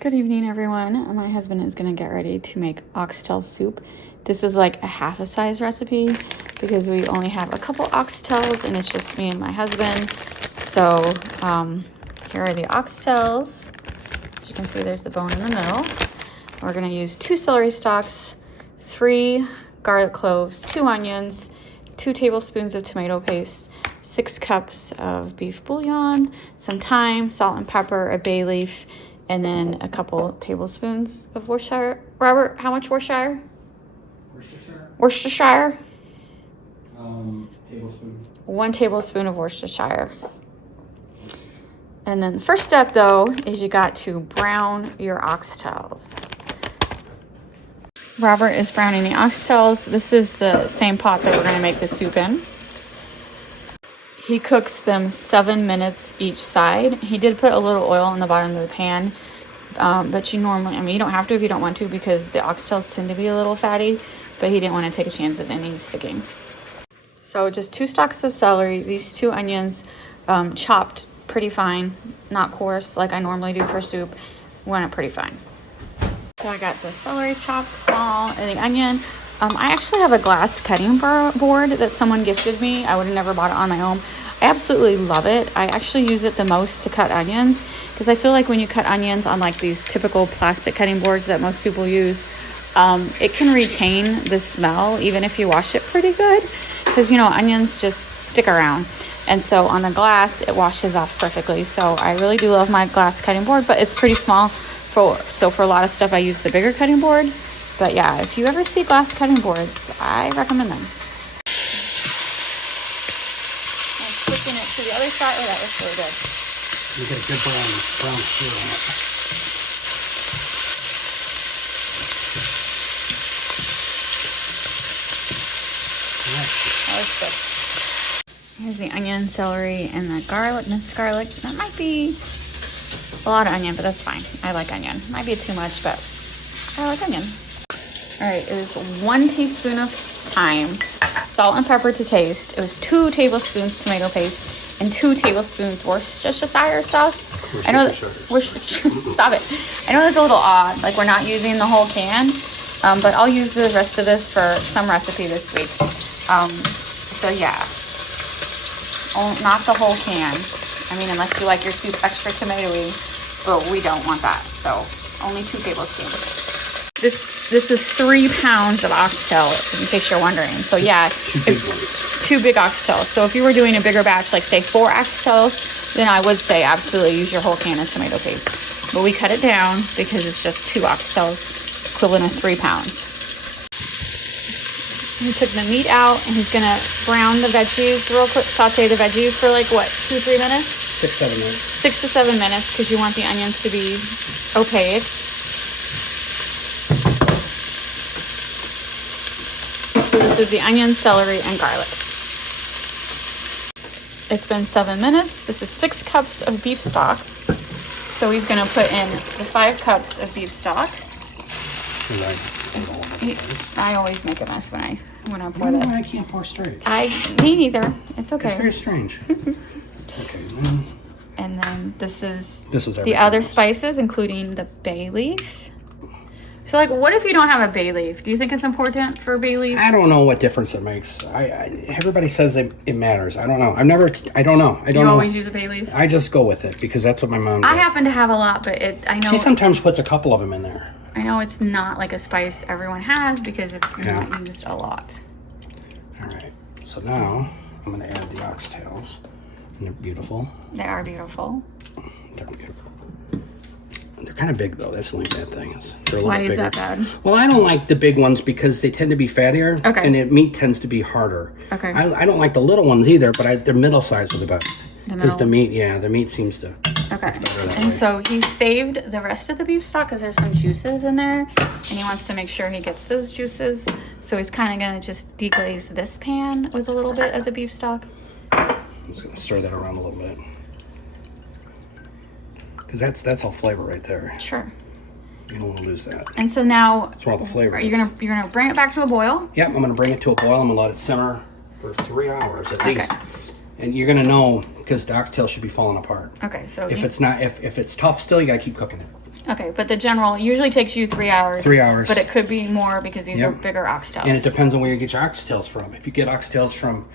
Good evening, everyone. My husband is going to get ready to make oxtail soup. This is like a half a size recipe because we only have a couple oxtails and it's just me and my husband. So here are the oxtails. As you can see, there's the bone in the middle. We're going to use 2 celery stalks, 3 garlic cloves, 2 onions, 2 tablespoons of tomato paste, 6 cups of beef bouillon, some thyme, salt and pepper, a bay leaf, and then a couple tablespoons of Worcestershire. Robert, how much Worcestershire? Worcestershire? Tablespoon. 1 tablespoon of Worcestershire. And then the first step, though, is you got to brown your oxtails. Robert is browning the oxtails. This is the same pot that we're going to make the soup in. He cooks them 7 minutes each side. He did put a little oil in the bottom of the pan, but you normally, you don't have to if you don't want to because the oxtails tend to be a little fatty, but he didn't want to take a chance of any sticking. So just 2 stalks of celery, these 2 onions chopped pretty fine, not coarse like I normally do for soup. We want it pretty fine. So I got the celery chopped small and the onion. I actually have a glass cutting board that someone gifted me. I would have never bought it on my own. I absolutely love it. I actually use it the most to cut onions because I feel like when you cut onions on like these typical plastic cutting boards that most people use, it can retain the smell even if you wash it pretty good because, you know, onions just stick around. And so on the glass, it washes off perfectly. So I really do love my glass cutting board, but it's pretty small. So for a lot of stuff, I use the bigger cutting board. But yeah, if you ever see glass cutting boards, I recommend them. I'm switching it to the other side. Oh, that looks really good. You get a good brown sear on it. That looks good. Here's the onion, celery, and the garlic, minced garlic. That might be a lot of onion, but that's fine. I like onion. Might be too much, but I like onion. All right, it was 1 teaspoon of thyme, salt and pepper to taste. It was 2 tablespoons tomato paste and 2 tablespoons Worcestershire sauce. I know stop it. I know that's a little odd, like we're not using the whole can, but I'll use the rest of this for some recipe this week. So yeah, not the whole can. I mean, unless you like your soup extra tomatoey, but we don't want that. So only 2 tablespoons. This is 3 pounds of oxtail, in case you're wondering. So yeah, 2 big oxtails. So if you were doing a bigger batch, like say 4 oxtails, then I would say absolutely use your whole can of tomato paste. But we cut it down because it's just 2 oxtails, equivalent of 3 pounds. He took the meat out and he's gonna brown the veggies real quick, saute the veggies for like what, 2-3 minutes? 6-7 minutes. 6 to 7 minutes because you want the onions to be opaque. So this is the onion, celery, and garlic. It's been 7 minutes. This is 6 cups of beef stock. So he's gonna put in the 5 cups of beef stock. I always make a mess when I pour that. I can't pour straight. Me neither. It's okay. It's very strange. Okay. And then this is the other spices, including the bay leaf. So, like, what if you don't have a bay leaf? Do you think it's important for bay leaf? I don't know what difference it makes. Everybody says it matters. I don't know. I don't know. You always use a bay leaf? I just go with it because that's what my mom did. I happen to have a lot, but I know... She sometimes puts a couple of them in there. I know it's not like a spice everyone has because it's not used a lot. All right. So now I'm going to add the oxtails. And they're beautiful. They are beautiful. They're beautiful. They're kind of big, though. That's the only bad thing. Why is that bad? Well, I don't like the big ones because they tend to be fattier. Okay. And the meat tends to be harder. Okay. I don't like the little ones either, but they're middle size are the best. Because the meat seems to... Okay. And so he saved the rest of the beef stock because there's some juices in there. And he wants to make sure he gets those juices. So he's kind of going to just deglaze this pan with a little bit of the beef stock. I'm just going to stir that around a little bit. Because that's all flavor right there. Sure. You don't want to lose that. And so now, that's where all the flavor you're gonna bring it back to a boil? Yep, I'm gonna bring it to a boil. I'm gonna let it simmer for 3 hours at least. And you're gonna know because the oxtail should be falling apart. Okay, so if it's not, if it's tough still, you gotta keep cooking it. Okay, but the general usually takes you 3 hours. 3 hours. But it could be more because these are bigger oxtails. And it depends on where you get your oxtails from. If you get oxtails from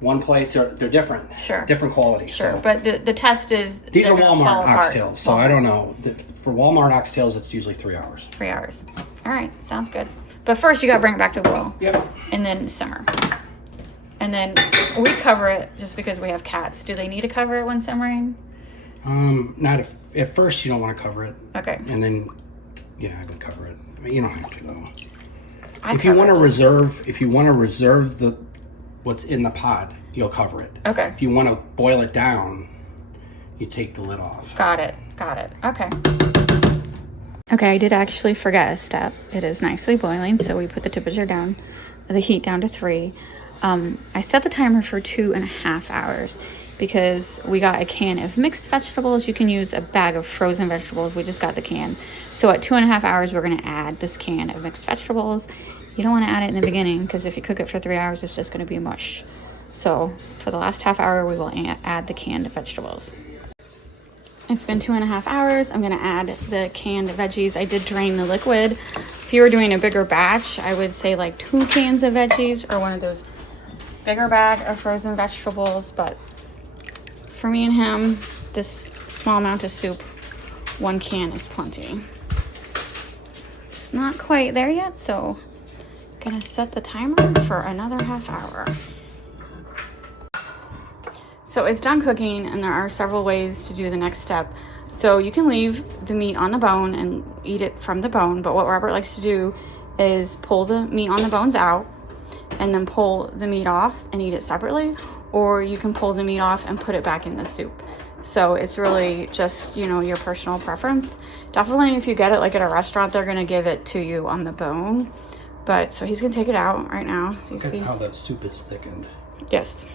one place, they're different. Sure. Different quality. Sure, So. but the test is... These are Walmart oxtails, so I don't know. For Walmart oxtails, it's usually 3 hours. 3 hours. All right, sounds good. But first, you got to bring it back to boil. Yep. And then simmer. And then we cover it just because we have cats. Do they need to cover it when simmering? Not if at first you don't want to cover it. Okay. And then, yeah, I would cover it. I mean, you don't have to though. If you want to reserve the what's in the pot, you'll cover it. Okay. If you want to boil it down, you take the lid off. Got it. Got it. Okay. Okay, I did actually forget a step. It is nicely boiling, so we put the temperature down, the heat down to 3. I set the timer for 2.5 hours because we got a can of mixed vegetables. You can use a bag of frozen vegetables. We just got the can. So at 2.5 hours, we're going to add this can of mixed vegetables. You don't want to add it in the beginning because if you cook it for 3 hours, it's just going to be mush. So for the last half hour, we will add the canned vegetables. It's been 2.5 hours. I'm going to add the canned veggies. I did drain the liquid. If you were doing a bigger batch, I would say like 2 cans of veggies or one of those bigger bag of frozen vegetables. But for me and him, this small amount of soup, 1 can is plenty. It's not quite there yet, so I'm gonna set the timer for another half hour. So it's done cooking, and there are several ways to do the next step. So you can leave the meat on the bone and eat it from the bone, but what Robert likes to do is pull the meat on the bones out and then pull the meat off and eat it separately, or you can pull the meat off and put it back in the soup. So it's really just, you know, your personal preference. Definitely if you get it like at a restaurant, they're gonna give it to you on the bone. But so he's gonna take it out right now. So you see how the soup is thickened. Yes.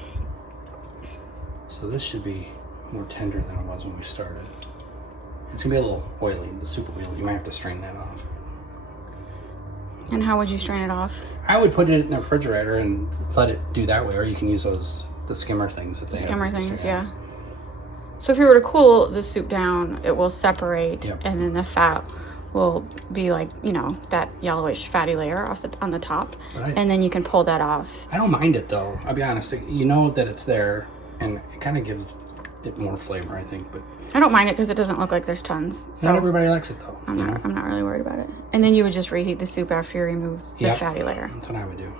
So this should be more tender than it was when we started. It's gonna be a little oily, the soup will be. You might have to strain that off. And how would you strain it off? I would put it in the refrigerator and let it do that way, or you can use the skimmer things that they have. Skimmer things, yeah. So if you were to cool the soup down, it will separate, and then the fat will be like, you know, that yellowish fatty layer on the top, and then you can pull that off. I don't mind it though. I'll be honest. You know that it's there, and it kind of gives it more flavor, I think. But I don't mind it because it doesn't look like there's tons. So not everybody likes it though. I'm not really worried about it. And then you would just reheat the soup after you remove the fatty layer. That's what I would do.